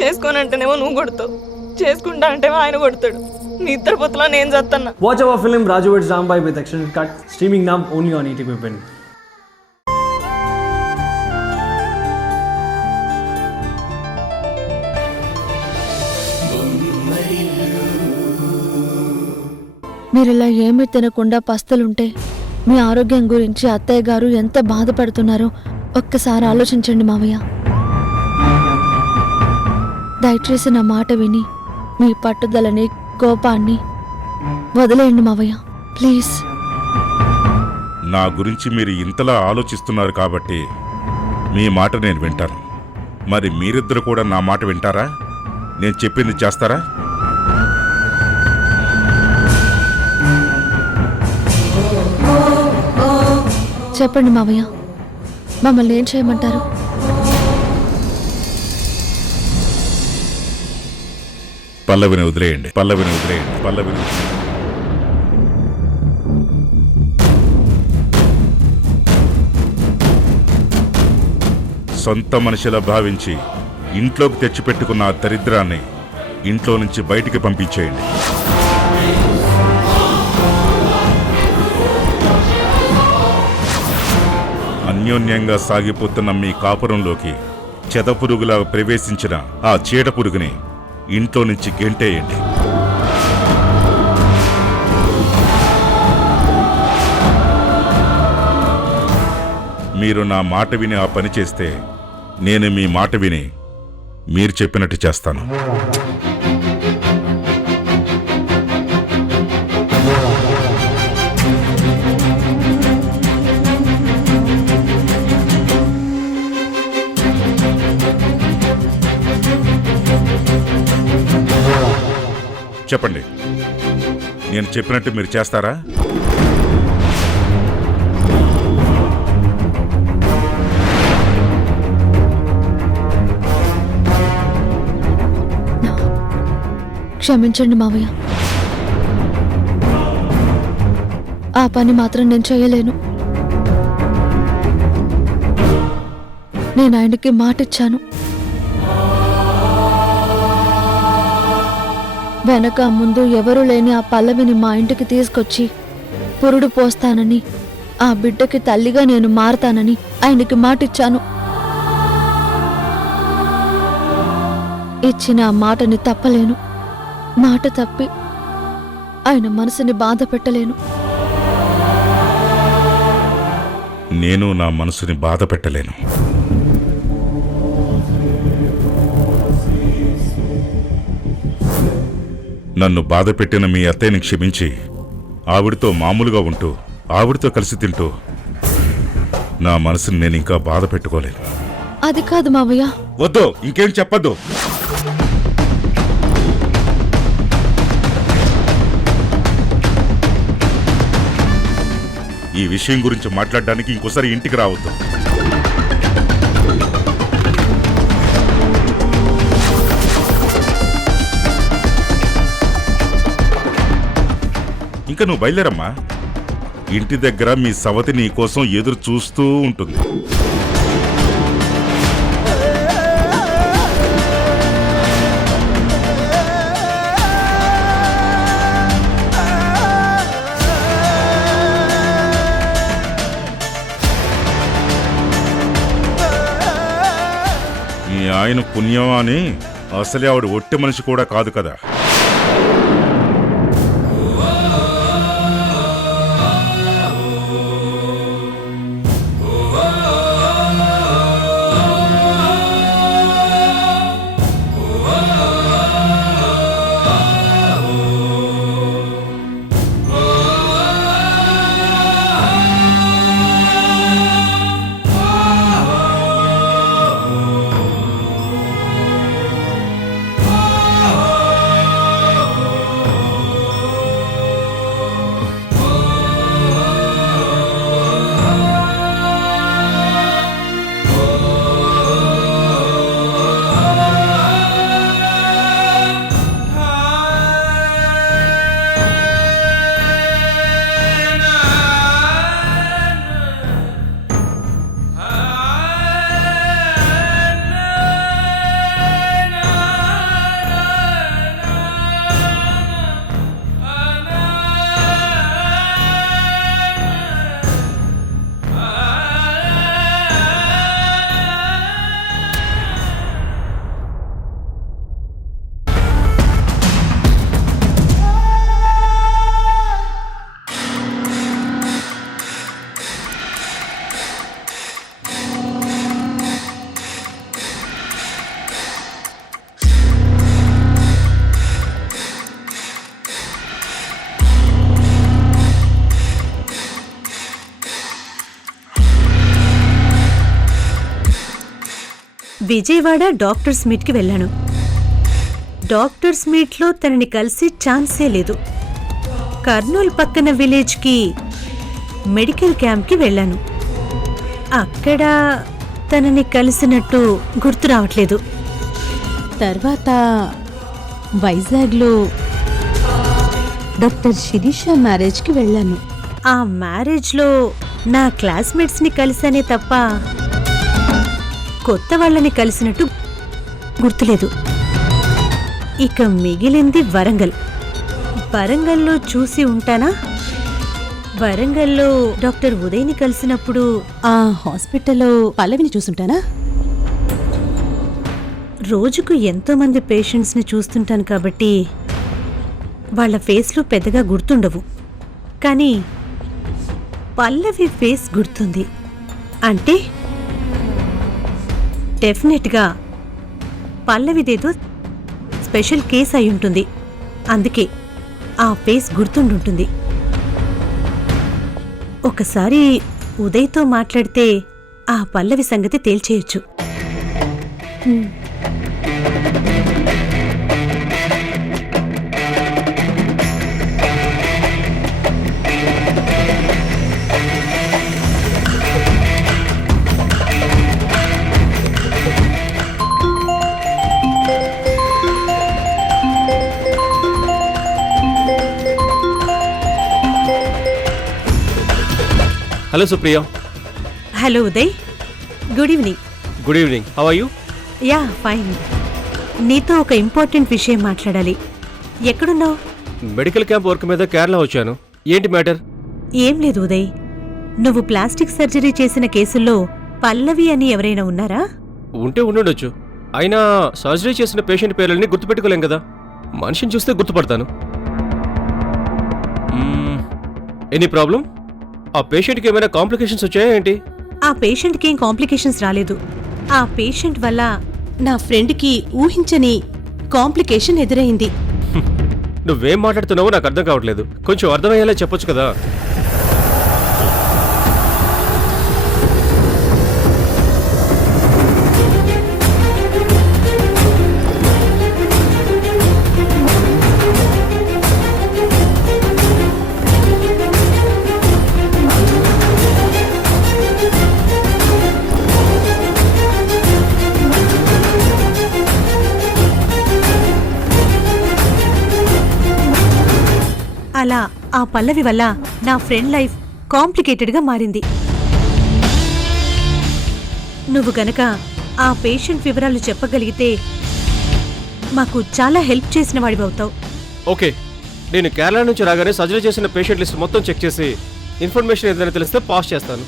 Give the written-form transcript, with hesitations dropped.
చేసుకోనంటేనేమో నువ్వు కొడతావు, చేసుకుంటా అంటేమో ఆయన కొడతాడు. నీ ఇద్దరు పొత్తులో నేను చేస్తున్నా. Watch our film Raju vs. Rambai with extended cut, streaming now only on ETV Win. మీరిలా ఏమీ తినకుండా పస్తులుంటే మీ ఆరోగ్యం గురించి అత్తయ్య గారు ఎంత బాధపడుతున్నారో ఒక్కసారి ఆలోచించండి మావయ్య. దయచేసి నా మాట విని మీ పట్టుదలని, కోపాన్ని వదిలేయండి మావయ్య, ప్లీజ్. నా గురించి మీరు ఇంతలా ఆలోచిస్తున్నారు కాబట్టి మీ మాట నేను వింటాను. మరి మీరిద్దరు కూడా నా మాట వింటారా? నేను చెప్పింది చేస్తారా? చెప్పండి మావయ్య, మమ్మల్ని ఏం చేయమంటారు? పల్లవిని వదిలేయండి, పల్లవిని వదిలేయండి, పల్లవిని వదిలేయండి. సొంత మనిషిలా భావించి ఇంట్లోకి తెచ్చిపెట్టుకున్న ఆ దరిద్రాన్ని ఇంట్లో నుంచి బయటికి పంపించేయండి. అన్యోన్యంగా సాగిపోతున్న మీ కాపురంలోకి చెదపురుగులా ప్రవేశించిన ఆ చీడపురుగుని ఇంట్లో నుంచి గెంటేయండి. మీరు నా మాట విని ఆ పని చేస్తే నేను మీ మాట విని మీరు చెప్పినట్టు చేస్తాను. చెప్పండి, నేను చెప్పినట్టు మీరు చేస్తారా? క్షమించండి మావయ్య, ఆ పని మాత్రం నేను చేయలేను. నేను ఆయనకి మాటిచ్చాను. వెనక ముందు ఎవరూ లేని ఆ పల్లవిని మా ఇంటికి తీసుకొచ్చి పురుడు పోస్తానని, ఆ బిడ్డకి తల్లిగా నేను మారతానని ఆయనకి మాటిచ్చాను. ఇచ్చిన ఆ మాటని తప్పలేను. మాట తప్పి ఆయన మనసుని బాధ పెట్టలేను. నేను నా మనసుని బాధ పెట్టలేను. నన్ను బాధ పెట్టిన మీ అత్తయ్యని క్షమించి ఆవిడతో మామూలుగా ఉంటూ ఆవిడతో కలిసి తింటూ నా మనసుని నేను ఇంకా బాధ పెట్టుకోలేను. అది కాదు మావయ్య. వద్దు, ఇంకేం చెప్పద్దు. ఈ విషయం గురించి మాట్లాడడానికి ఇంకోసారి ఇంటికి రావద్దు. ఇంకా నువ్వు బయలుదేరమ్మా. ఇంటి దగ్గర మీ సవతి నీ కోసం ఎదురు చూస్తూ ఉంటుంది. మీ ఆయన పుణ్యం అని అసలే ఆవిడ ఒట్టి మనిషి కూడా కాదు కదా. విజయవాడ డాక్టర్స్ మీట్కి వెళ్ళాను. డాక్టర్స్ మీట్లో తనని కలిసి ఛాన్సే లేదు. కర్నూలు పక్కన విలేజ్కి మెడికల్ క్యాంప్కి వెళ్ళాను. అక్కడ తనని కలిసినట్టు గుర్తు రావట్లేదు. తర్వాత వైజాగ్లో డాక్టర్ శిరీష మ్యారేజ్కి వెళ్ళాను. ఆ మ్యారేజ్లో నా క్లాస్మేట్స్ని కలిసానే తప్ప కొత్త వాళ్ళని కలిసినట్టు గుర్తులేదు. ఇక మిగిలింది వరంగల్. వరంగల్లో చూసి ఉంటానా? వరంగల్లో డాక్టర్ ఉదయ్ని కలిసినప్పుడు ఆ హాస్పిటల్లో పల్లవిని చూసుంటానా? రోజుకు ఎంతోమంది పేషెంట్స్ని చూస్తుంటాను కాబట్టి వాళ్ళ ఫేస్లు పెద్దగా గుర్తుండవు. కానీ పల్లవి ఫేస్ గుర్తుంది. అంటే డెఫినెట్గా పల్లవిదేదో స్పెషల్ కేస్ అయి ఉంటుంది. అందుకే ఆ ఫేస్ గుర్తుండుంటుంది. ఒకసారి ఉదయ్తో మాట్లాడితే ఆ పల్లవి సంగతి తేల్చేయొచ్చు. Hello Supriya. Hello Uday, good evening. Good evening. How are you? Ya fine. నీతో ఒక ఇంపార్టెంట్ విషయం మాట్లాడాలి. ఎక్కడున్నావు? మెడికల్ క్యాంప్ వర్క్ మీద కేరళ వచ్చాను. ఏంటి మ్యాటర్? ఏం లేదు ఉదయ్, నువ్వు ప్లాస్టిక్ సర్జరీ చేసిన కేసుల్లో పల్లవి అని ఎవరైనా ఉన్నారా? ఉంటే ఉండుండొచ్చు. అయినా సర్జరీ చేసిన పేషెంట్ పేర్లని గుర్తుపెట్టుకోలేం కదా. మనిషిని చూస్తే గుర్తుపడతాను. Any problem? ఆ పేషెంట్కి ఏమైనా కాంప్లికేషన్స్ వచ్చాయా ఏంటి? ఆ పేషెంట్కి ఏం కాంప్లికేషన్స్ రాలేదు. ఆ పేషెంట్ వల్ల నా ఫ్రెండ్కి ఊహించని కాంప్లికేషన్ ఎదురైంది. నువ్వేం మాట్లాడుతున్నావో నాకు అర్థం కావట్లేదు. కొంచెం అర్థమయ్యేలా చెప్పొచ్చు కదా. అలా ఆ పల్లవి వల్ల నా ఫ్రెండ్ లైఫ్ కాంప్లికేటెడ్గా మారింది. నువ్వు గనక ఆ పేషెంట్ వివరాలు చెప్పగలిగితే మాకు చాలా హెల్ప్ చేసిన వాడివవుతావు. ఓకే, నేను కేరళ నుంచి రాగానే సర్జరీ చేసిన పేషెంట్ లిస్ట్ మొత్తం చెక్ చేసి ఇన్ఫర్మేషన్ ఏదైనా తెలిస్తే పాస్ చేస్తాను.